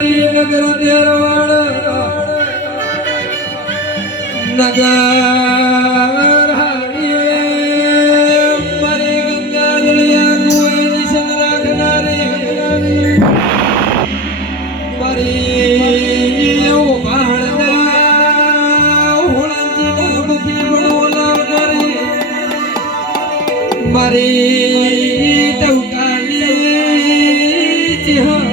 નગર દેરવાડ નગર હાડીએ મારી ગંગા દળિયા કુવાની સંગ રાખનારી મારી ઉભાણના હોળાંજી મુખી બોલાવનારી મારી ટવકાની ચિહા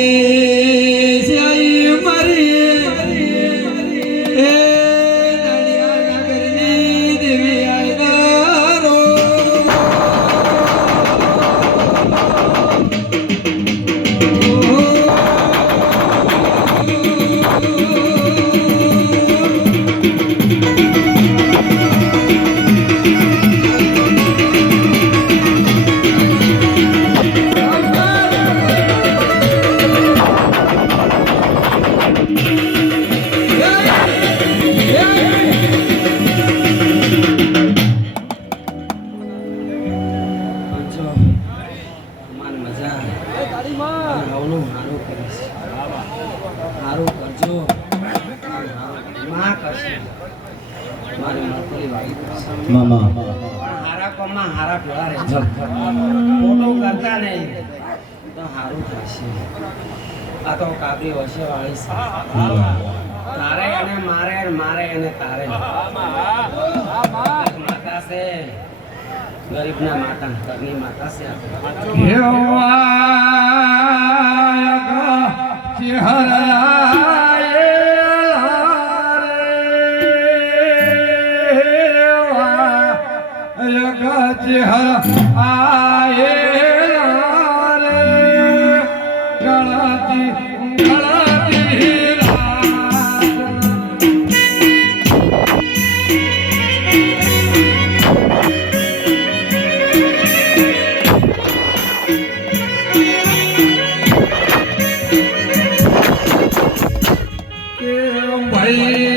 દિનેશ આઈ મારી એ નાળિયા નગરની દેવી આયનારો મામા હારા કોમમાં હારા પેલા રે ફોટો કરતા નહીં તો હારું થશે. આ તો કાબરી વસે વાળી છે. તારે અને મારે મારે અને તારે માતા છે ગરીબના માતા ઘરની માતા છે. આયે રે ગળતી ભાઈ